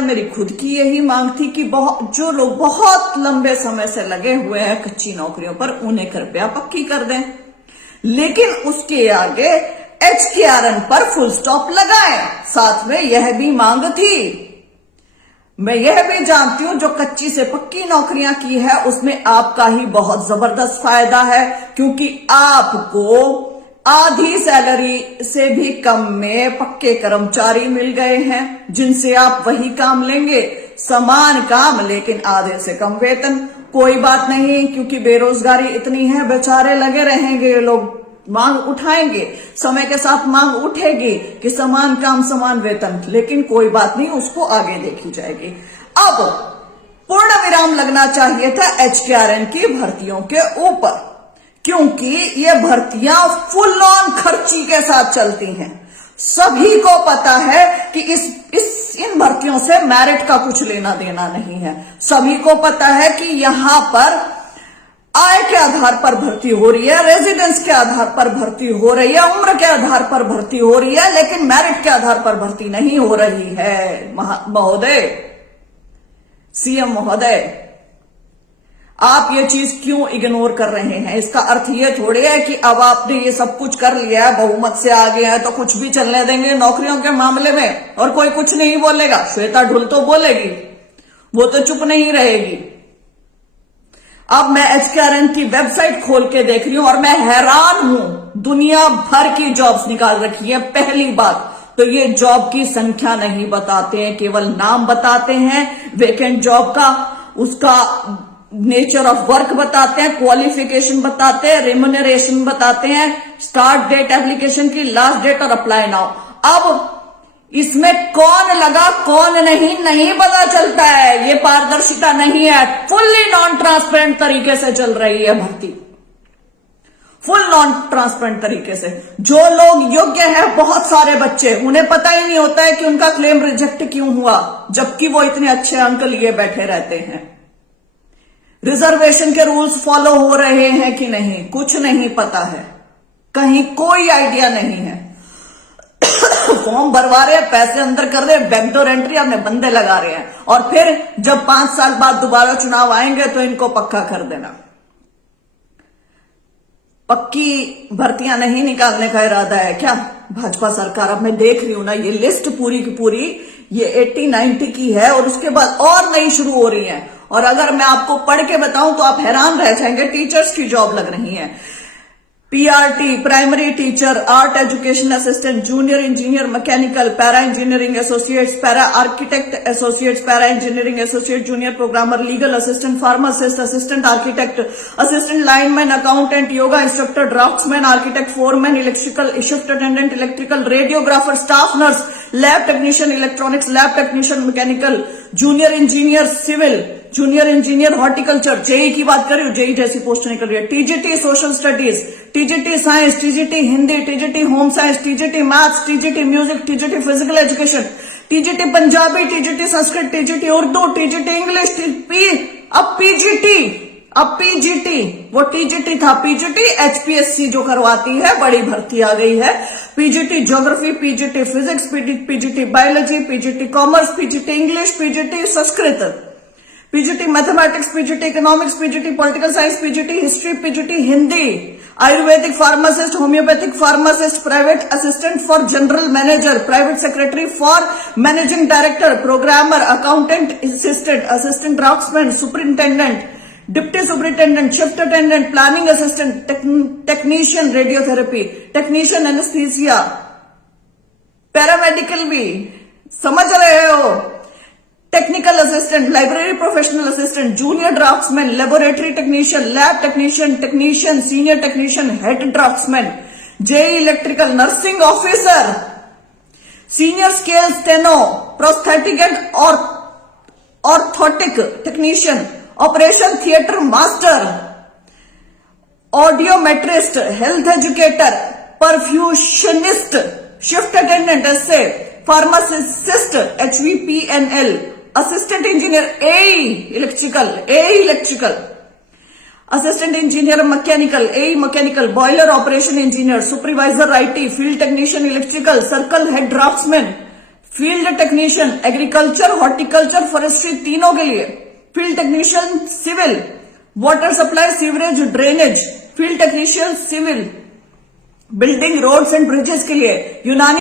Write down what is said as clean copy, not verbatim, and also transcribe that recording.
मेरी खुद की यही मांग थी कि जो लोग बहुत लंबे समय से लगे हुए हैं कच्ची नौकरियों पर, उन्हें कृपया पक्की कर दें, लेकिन उसके आगे HKRN पर फुल स्टॉप लगाएं। साथ में यह भी मांग थी, मैं यह भी जानती हूं जो कच्ची से पक्की नौकरियां की है उसमें आपका ही बहुत जबरदस्त फायदा है, क्योंकि आपको आधी सैलरी से भी कम में पक्के कर्मचारी मिल गए हैं जिनसे आप वही काम लेंगे, समान काम लेकिन आधे से कम वेतन। कोई बात नहीं, क्योंकि बेरोजगारी इतनी है, बेचारे लगे रहेंगे, ये लोग मांग उठाएंगे, समय के साथ मांग उठेगी कि समान काम समान वेतन, लेकिन कोई बात नहीं, उसको आगे देखी जाएगी। अब पूर्ण विराम लगना चाहिए था HKRN की भर्तियों के ऊपर, क्योंकि ये भर्तियां फुल ऑन खर्ची के साथ चलती हैं। सभी को पता है कि इन भर्तियों से मेरिट का कुछ लेना देना नहीं है। सभी को पता है कि यहां पर आय के आधार पर भर्ती हो रही है, रेजिडेंस के आधार पर भर्ती हो रही है, उम्र के आधार पर भर्ती हो रही है, लेकिन मेरिट के आधार पर भर्ती नहीं हो रही है। महोदय, CM महोदय, आप ये चीज क्यों इग्नोर कर रहे हैं? इसका अर्थ ये थोड़ी है कि अब आपने ये सब कुछ कर लिया है, बहुमत से आ गया है तो कुछ भी चलने देंगे नौकरियों के मामले में और कोई कुछ नहीं बोलेगा। श्वेता ढुल तो बोलेगी, वो तो चुप नहीं रहेगी। अब मैं HKRN की वेबसाइट खोल के देख रही हूं और मैं हैरान हूं, दुनिया भर की जॉब्स निकाल रखी है। पहली बात तो ये जॉब की संख्या नहीं बताते हैं, केवल नाम बताते हैं, वेकेंट जॉब का, उसका नेचर ऑफ वर्क बताते हैं, क्वालिफिकेशन बताते हैं, रेम्यूनरेशन बताते हैं, स्टार्ट डेट एप्लीकेशन की, लास्ट डेट और अप्लाई नाउ। अब इसमें कौन लगा कौन नहीं पता चलता है, ये पारदर्शिता नहीं है। फुल्ली नॉन ट्रांसपेरेंट तरीके से चल रही है भर्ती, फुल नॉन ट्रांसपेरेंट तरीके से। जो लोग योग्य है, बहुत सारे बच्चे, उन्हें पता ही नहीं होता है कि उनका क्लेम रिजेक्ट क्यों हुआ, जबकि वो इतने अच्छे अंक लिए बैठे रहते हैं। रिजर्वेशन के रूल्स फॉलो हो रहे हैं कि नहीं, कुछ नहीं पता है, कहीं कोई आइडिया नहीं है। फॉर्म भरवा रहे हैं, पैसे अंदर कर रहे हैं, बैकडोर एंट्री अपने बंदे लगा रहे हैं, और फिर जब 5 साल बाद दोबारा चुनाव आएंगे तो इनको पक्का कर देना। पक्की भर्तियां नहीं निकालने का इरादा है क्या भाजपा सरकार? अब मैं देख रही हूं ना, ये लिस्ट पूरी की पूरी ये 80-90 की है और उसके बाद और नई शुरू हो रही है। और अगर मैं आपको पढ़ के बताऊं तो आप हैरान रह जाएंगे। टीचर्स की जॉब लग रही है, PRT primary teacher, art education assistant, junior engineer mechanical, para engineering associates, para architect associates, para engineering associate, junior programmer, legal assistant, pharmacist, assistant architect, assistant lineman, accountant, yoga instructor, draughtsman, architect, foreman, electrical shift attendant, electrical, radiographer, staff nurse, lab technician, electronics, lab technician, mechanical, junior engineer civil, junior engineer horticulture, JE की बात कर रही हूं, JEE जैसी post निकल रही है, TGT social studies, TGT science, TGT Hindi, TGT home science, TGT maths, TGT music, TGT physical education, TGT Punjabi, TGT Sanskrit, TGT Urdu, TGT English, अब PGT, वो TGT था, PGT HPSC जो करवाती है, बड़ी भर्ती आ गई है। PGT geography, PGT physics, PGT biology, PGT commerce, PGT English, PGT Sanskrit, PGT mathematics, PGT economics, PGT political science, PGT history, PGT Hindi, Ayurvedic pharmacist, homeopathic pharmacist, private assistant for general manager, private secretary for managing director, programmer, accountant assistant, assistant draughtsman, superintendent, deputy superintendent, shift attendant, planning assistant, technician radiotherapy, technician anaesthesia, paramedical भी, समझ रहे हो, technical assistant, library professional assistant, junior draughtsman, laboratory technician, lab technician, senior technician, head draftsman, JE electrical, nursing officer, senior scale steno, prosthetic and orthotic technician, operation theatre master, audiometrist, health educator, perfusionist, shift attendant, SA, pharmacist, HVPNL, assistant engineer, AE electrical, assistant engineer mechanical, AE mechanical, boiler operation engineer, supervisor IT, field technician electrical, circle head draftsman, field technician agriculture, horticulture, forestry तीनों के लिए, field technician civil, water supply, sewerage, drainage, field technician civil, building, roads and bridges के लिए यूनानी